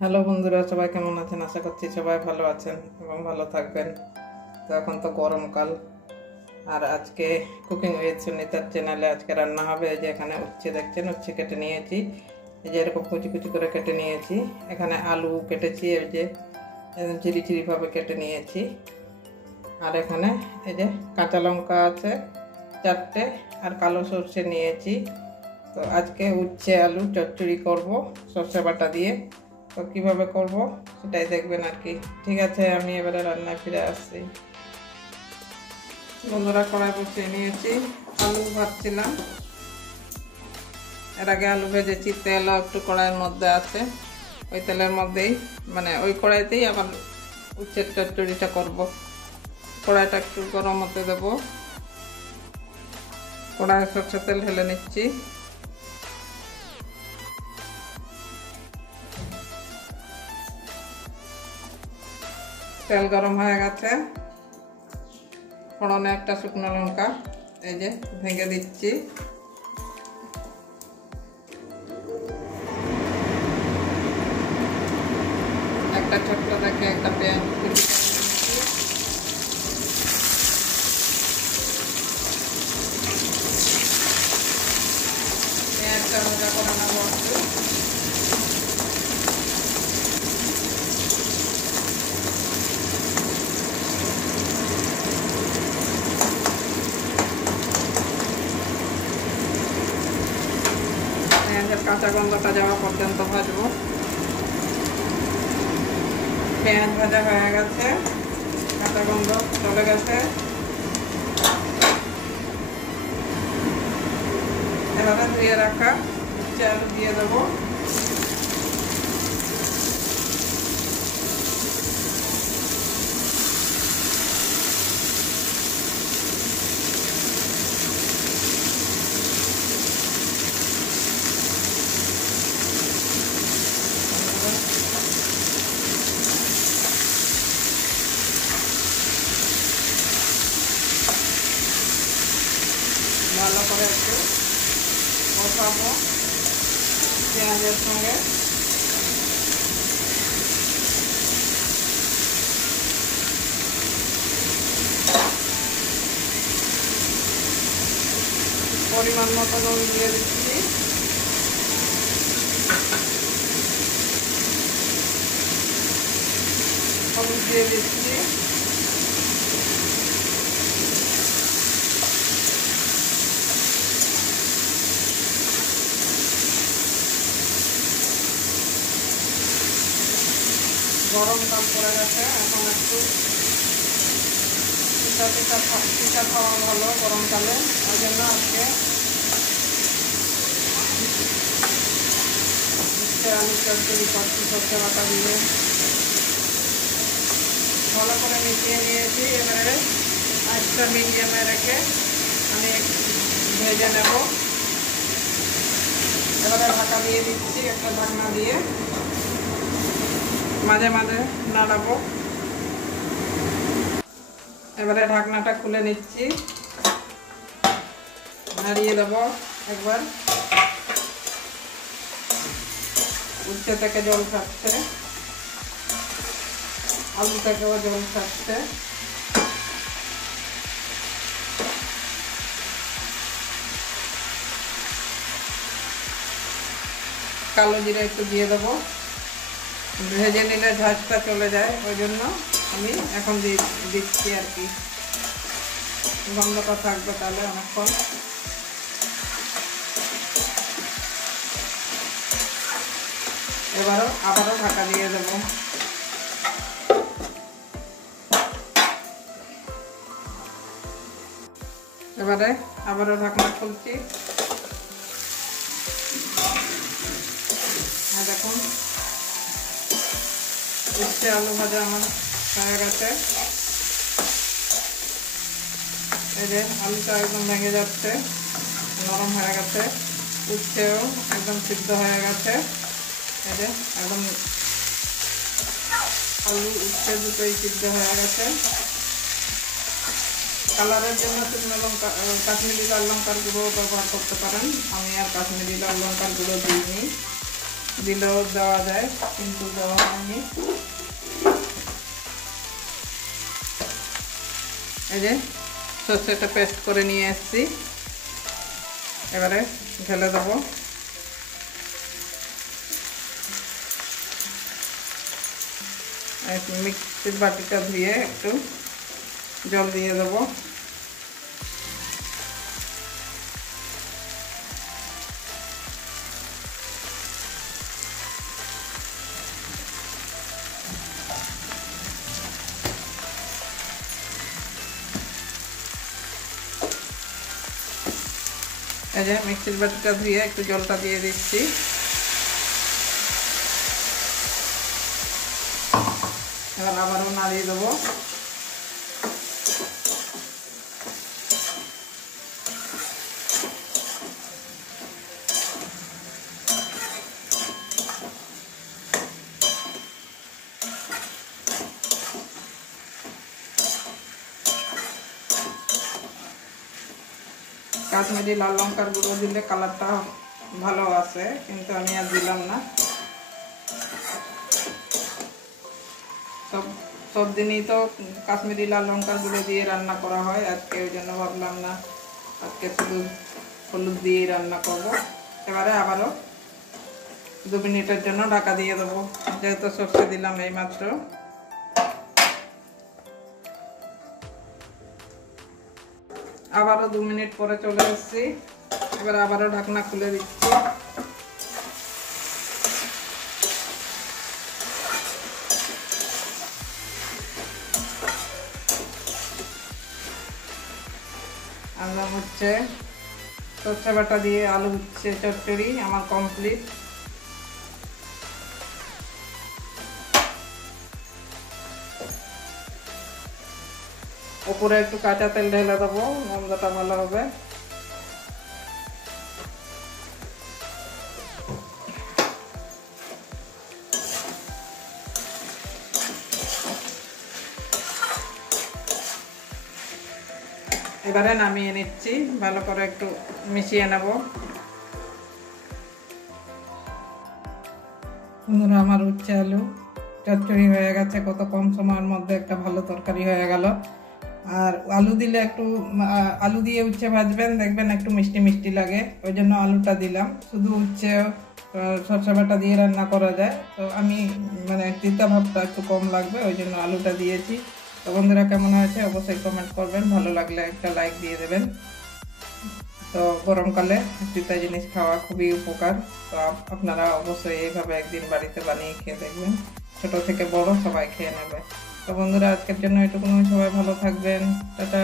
Hello বন্ধুরা, সবাই কেমন আছেন? আশা করছি সবাই ভালো আছেন এবং ভালো থাকবেন। তো এখন তো গরমকাল, আর আজকে কুকিং উইথ সুনিতার চ্যানেলে আজকে রান্না হবে। এই যে এখানে উচ্ছে দেখছেন, উচ্ছে কেটে নিয়েছি, এই যে এরকম কুচি কুচি করে কেটে নিয়েছি। এখানে আলু কেটেছি, এই যে ঝিরি ঝিরিভাবে কেটে নিয়েছি। আর এখানে এই যে কাঁচা লঙ্কা আছে 4টে, আর কালো সর্ষে নিয়েছি। তো আজকে উচ্ছে আলু চচ্চড়ি করব সর্ষে বাটা দিয়ে। তো কীভাবে করব সেটাই দেখবেন আর কি। ঠিক আছে, আমি এবারে রান্নায় ফিরে আসছি। বন্ধুরা, কড়াই বসিয়ে নিয়েছি, আলু ভাজছিলাম। এর আগে আলু ভেজেছি, তেলও একটু কড়াইয়ের মধ্যে আছে। ওই তেলের মধ্যেই, মানে ওই কড়াইতেই আবার উচ্ছের চচ্চড়িটা করব। কড়াইটা একটু গরম হতে দেবো। কড়াইয়ে সরষের তেল ঢেলে নিচ্ছি। তেল গরম হয়ে গেছে, ফোড়নে একটা শুকনো লঙ্কা এই যে ভেঙে দিচ্ছি। একটা ছোট্ট দেখে একটা পেঁয়াজ কুচি পেঁয়াজটা ভাজা করে নেবো একটু। পেঁয়াজের কাঁচা গন্ধটা যাওয়া পর্যন্ত ভাজবো। পেঁয়াজ ভাজা হয়ে গেছে, কাঁচা গন্ধ চলে গেছে। এবারে ধুয়ে রাখা উচ্ছে আলু দিয়ে দেবো। ভালো করে একটু কষাবো পেঁয়াজের সঙ্গে। পরিমাণ মতো নুন দিয়ে দিচ্ছি। হলুদ দিয়ে দিচ্ছি। গরমকাল পড়ে গেছে, এখন একটু পিঠা খাওয়া ভালো গরমকালে। ওই জন্য আজকে আলু চচ্চড়ি করছি সর্ষে বাটা দিয়ে। ভালো করে মিশিয়ে নিয়েছি। এবারে আঁচটা মিডিয়ামে রেখে আমি ভেজে নেব। এবারে ঢাকা দিয়ে দিচ্ছি, একটা ঢাকনা দিয়ে মাঝে মাঝে নাড়াবো। এবারে ঢাকনাটা খুলে নিচ্ছি, নাড়িয়ে দেবো একবার। উচ্ছে থেকে জল ছাড়ছে, আলু থেকেও জল ছাড়ছে। কালো জিরা একটু দিয়ে দেবো, ভেজে নিলে ঝাঁঝটা চলে যায়, ওই জন্য আমি এখন দিচ্ছি আর কি। গন্ধটা থাকবে তাহলে অনেকক্ষণ। আবারও ঢাকা দিয়ে দেবো। এবারে আবারও ঢাকনা খুলছি। দেখুন উচ্ছে আলু ভাজা আমার হয়ে গেছে। এই যে আলুটা একদম ভেঙে যাচ্ছে, নরম হয়ে গেছে। উচ্ছেও একদম সিদ্ধ হয়ে গেছে। এই যে একদম আলু উচ্ছে দুটোই সিদ্ধ হয়ে গেছে। কালারের জন্য শুকনো লঙ্কা, কাশ্মীরি লাল লঙ্কার গুঁড়ো ব্যবহার করতে পারেন। আমি আর কাশ্মীরি লাল লঙ্কার গুঁড়ো দিইনি। দিলেও দেওয়া যায়, কিন্তু দেওয়া হয়নি। এই যে সর্ষেটা পেস্ট করে নিয়ে এসেছি, এবারে ঢেলে দেবো। মিক্সির বাটিটা ধুয়ে একটু জল দিয়ে দেবো। এই যে মিক্সির বাটিটা ধুয়ে একটু জলটা দিয়ে দিচ্ছি। এবার আবারও নাড়িয়ে দেবো। কাশ্মীরি লাল লঙ্কার গুঁড়ো দিলে কালারটা ভালো আসে, কিন্তু আমি আর দিলাম না। সব দিনই তো কাশ্মীরি লাল লঙ্কার গুঁড়ো দিয়ে রান্না করা হয়, আজকে ওই জন্য ভাবলাম না, আজকে শুধু হলুদ দিয়ে রান্না করব। এবারে আবারও 2 মিনিটের জন্য ঢাকা দিয়ে দেবো, যেহেতু সর্ষে দিলাম এইমাত্র। আবারও 2 মিনিট পরে চলে এসেছি, এবার আবারও ঢাকনা খুলে দিচ্ছি। আমার হচ্ছে সর্ষে বাটা দিয়ে আলু উচ্ছে চচ্চড়ি আমার কমপ্লিট। উপরে একটু কাঁচা তেল ঢেলে দেবো, গন্ধটা ভালো হবে। এবারে নামিয়ে নিচ্ছি, ভালো করে একটু মিশিয়ে নেব। বন্ধুরা, আমার উচ্ছে আলু চচ্চড়ি হয়ে গেছে, কত কম সময়ের মধ্যে একটা ভালো তরকারি হয়ে গেল। আর আলু দিলে একটু আলু দিয়ে উচ্ছে ভাজবেন, দেখবেন একটু মিষ্টি মিষ্টি লাগে, ওই জন্য আলুটা দিলাম। শুধু উচ্ছে সরষে বাটা দিয়ে রান্না করা যায়, তো আমি মানে তিতা ভাবটা একটু কম লাগবে, ওই জন্য আলুটা দিয়েছি। তো বন্ধুরা, কেমন হয়েছে অবশ্যই কমেন্ট করবেন, ভালো লাগলে একটা লাইক দিয়ে দেবেন। তো গরমকালে তিতা জিনিস খাওয়া খুবই উপকার, তো আপনারা অবশ্যই এইভাবে একদিন বাড়িতে বানিয়ে খেয়ে দেখবেন, ছোট থেকে বড় সবাই খেয়ে নেবে। তো বন্ধুরা, আজকের জন্য এটুকুন, সবাই ভালো থাকবেন, টাটা।